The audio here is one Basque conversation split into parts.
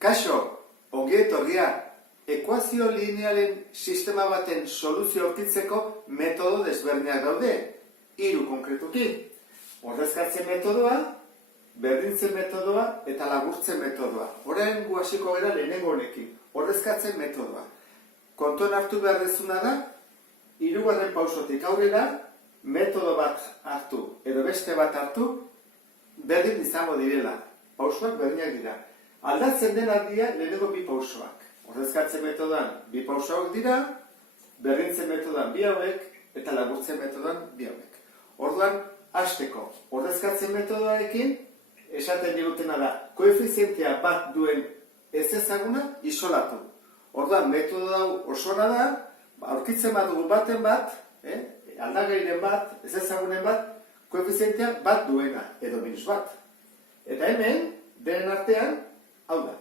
Kaixo, ongi etorria, ekuazio linealen sistema baten soluzio aurkitzeko metodo desberdinak daude, 3 konkretuki. Ordezkatze metodoa, berdintze metodoa eta laburtze metodoa. Orain gu hasiko gara lehenengo honekin, ordezkatze metodoa. Kontuan hartu behar dezuna da, 3. pausotik aurrera, metodo bat hartu edo beste bat hartu, berdin izango direla. Pausoak berdinak dira. Aldatzen den ardia lehenengo 2 pausoak. Ordezkatze metodoan 2 pausoak dira, berdintze metodoan 2 hauek, eta laburtze metodoan 2 hauek. Orduan, hasteko, ordezkatze metodoarekin, esaten digutena da, koefizientea bat duen ez ezaguna isolatu. Orduan, metodo hau osona da, aurkitzen badugu baten bat, aldagairen bat, ez ezagunen bat, koefizientea bat duena, edo minus bat. Eta hemen, denen artean, hau da.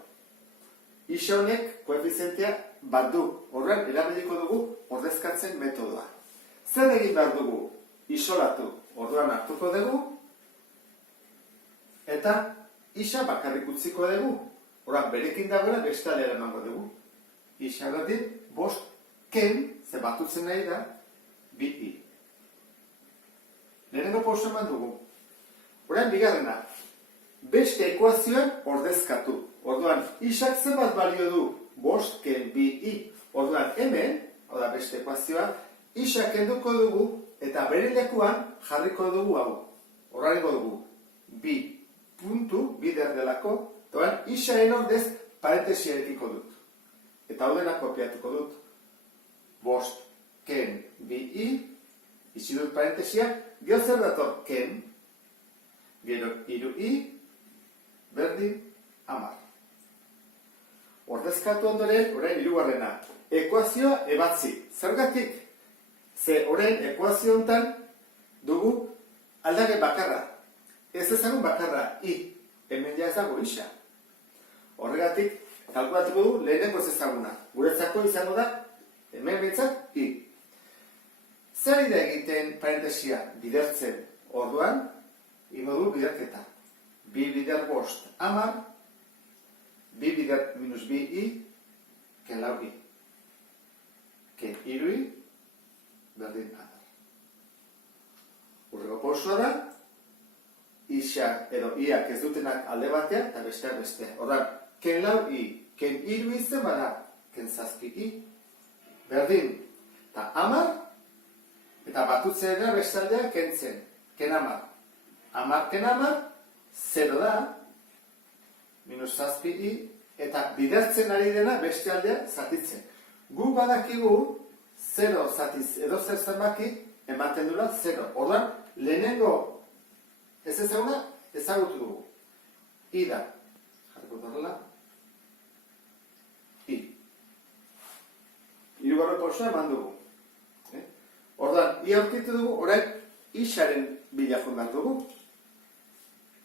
Isa honek koefizientea bat du. Horren, erabiliko dugu ordezkatzen metodoa. Zer egin behar dugu? Isolatu. Orduan hartuko dugu. Eta isa bakarrik utziko dugu. Horren, berekin dagoela beste aldera emango dugu. Isa berdin, 5 ken, ze batutzen nahi da, 2i. Lehenengo pauso eman dugu. Horren, bigarrena. Beste ekuazioan ordezkatu. Orduan, isak zenbat balio du? 5 ken 2i. Orduan, hemen, hau da beste ekuazioa, isak kenduko dugu eta bere lekuan jarriko dugu hau. Horrengo dugu, 2 puntu, bider delako, orduan, isaen ordez parentesiarekiko dut. Eta hau dena kopiatuko dut. 5 ken 2i, izi dut parentesia, gero zer dator ken, gero 3i, berdin, 10. Ordezkatu ondoren, orain 3. Ekuazioa ebatzi. Zergatik? Ze orain ekuazio honetan dugu aldage bakarra. Ez ezagun bakarra, i. Hemen ja ez dago isa. Horregatik, kalkulatuko du lehenengo ez ezaguna. Guretzako izango da, hemen behintzat, i. Zer da egiten parentesia bidertzen? Orduan, ingo du biderketa. 2 bider 5, 10. 2 bider minus 2i, ken 4i. Ken 3i, berdin 10. Urrego pausoa da, isak edo iak ez dutenak alde batean, eta besteak beste. Ordan, ken 4i, ken 3i zen bada, ken 7i, berdin. Eta 10, eta batutzen da bestaldea kentzen, ken 10. 10 ken 10, 0 da, minus 7i, eta bidertzen ari dena beste aldea zatitzen. Gu badakigu 0 zatiz edo zer zenbaki ematen dula 0. Orduan, lehenengo ez ezaguna ezagutu dugu. I da, jarriko horrela, i. 3. pausoa eman dugu. Orduan, i aurkitu dugu, orain isaren bila joan behar dugu.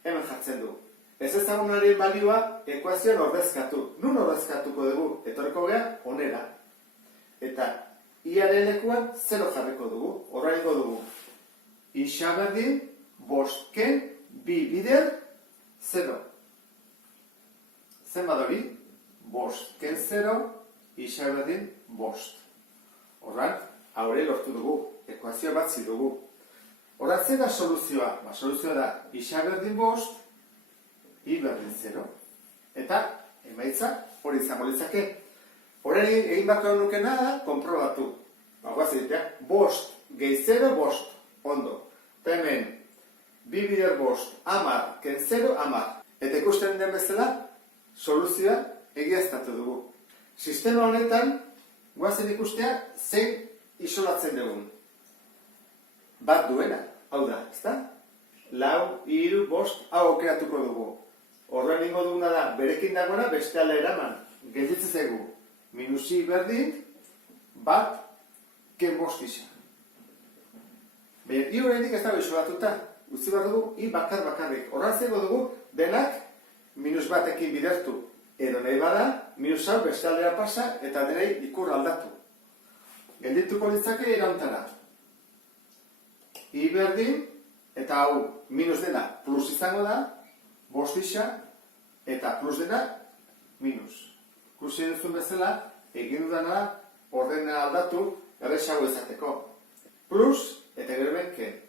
Hemen jartzen dugu. Ez ezagunaren balioa ekuazioan ordezkatu. Nun ordezkatuko dugu? Etorreko gea, onera. Eta iaren lekuan 0 jarriko dugu. Horrengo dugu. Isa berdin, 5 ken 2 bider 0. Zenbat hori? 5 ken 0, isa berdin 5. Horren, haure lortu dugu. Ekuazioa batzi dugu. Horren, zer da soluzioa? Soluzioa da, isa berdin 5, i berdin 0. Eta, emaitza, hori izango litzake. Horren egin bako nukena da, konprobatu. Bagoaz egitea, 5 gehi 0, 5. Ondo. Eta hemen, 2 bider 5, 10, ken 0, 10. Eta ikusten den bezala, soluzioa egiaztatu dugu. Sistema honetan, guazen ikustea, zein isolatzen dugun. Bat duena, hau da, ezta? 4, 3, 5, hau aukeratuko dugu. Horren ingo duguna da, berekin dagoena beste alde eraman. Gelditzen zaigu, minusi berdin, bat, ken 5 isa. Baina, i horrendik ez dago isolatuta. Utzi behar dugu, i bakarrik. Horren zego dugu, denak minus batekin bidertu. Edo nahi bada, minus hau beste aldera pasa, eta denei ikur aldatu. Geldituko litzake irauntara. I berdin, eta hau minus dena plus izango da, 5 isa, eta plus dena minus. Ikusi duzun bezala, egin dudana ordena aldatu erresago izateko. Plus, eta gero hemen ken.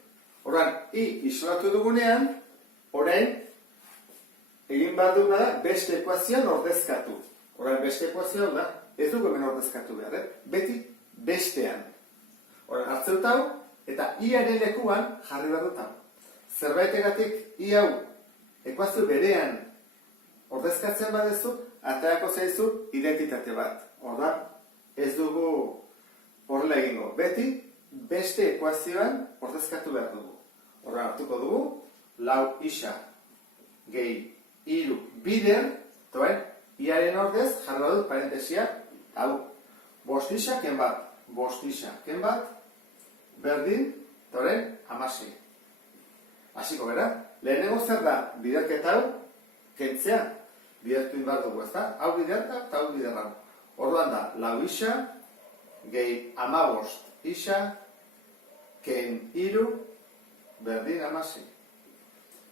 Orduan, I isolatu dugunean, orain, egin behar duguna da, beste ekuazioan ordezkatu. Orduan, beste ekuazioa da, ez dugu hemen ordezkatu behar, beti bestean. Orduan, hartzeut hau, eta I-aren lekuan jarri behar dut hau. Zerbaitegatik I hau ekuazio berean ordezkatzen badezu, aterako zaizu identitate bat. Orduan, ez dugu horrela egingo. Beti, beste ekuazioan ordezkatu behar dugu. Orduan, hartuko dugu, lau isa gehi hiru bider, toen, iaren ordez, jarra dut parentesia, hau, bost isa ken bat, berdin, toren, 16. Hasiko gara, lehenengo zer da, biderketa hau, kentzea, bidertu inbar dugu, ez da? Hau biderka eta hau biderra. Orduan da, lau isa, gehi 15 isa, ken hiru, berdin 16.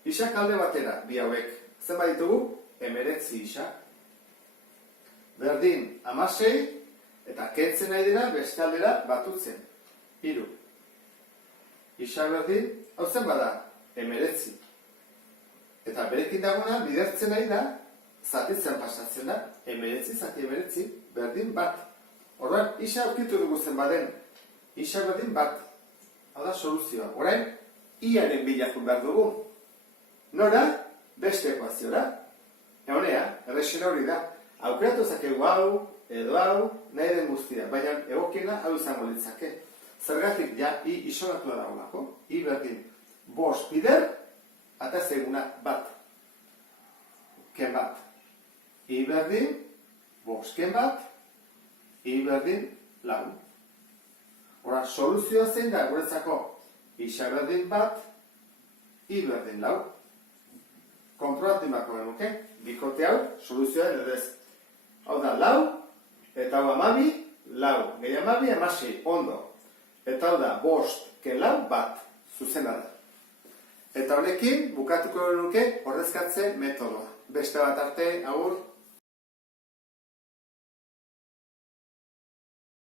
Isak alde batera, bi hauek, zenbat ditugu? 19 isa. Berdin 16, eta kentzen nahi dira, beste aldera batutzen. 3. Isa berdin, hau zenbat da? 19. Eta berekin dagona, bidertzen nahi da, zatitzen pasatzen da, 19 zati 19, berdin bat. Orduan, isa aurkitu dugu zenbaden, isa berdin bat. Hau da, soluzioa. Orain, iaren bilakun behar dugu. Nora, beste ekuaziora. Egonea, errexena hori da. Aukeratu zakegu hau, edo hau, nahi den guztia. Baina egokiena hau izango litzake. Zergatik, ja, I isolatua dagoelako. I berdin, bost bider, eta zeguna bat. Ken bat. I berdin, bost ken bat, I berdin, lau. Hora, soluzioa zein da, guretzako, isa berdin bat, I berdin lau. Kontrolatu imako genuke, bikote hau, soluzioa edo ez. Hau da, lau, eta hau 12, lau, gehi 12, 16, ondo. Eta hau da, bost, ken lau, bat, zuzena da. Eta honekin, bukatuko genuke, ordezkatze metodoa. Beste bat arte, agur.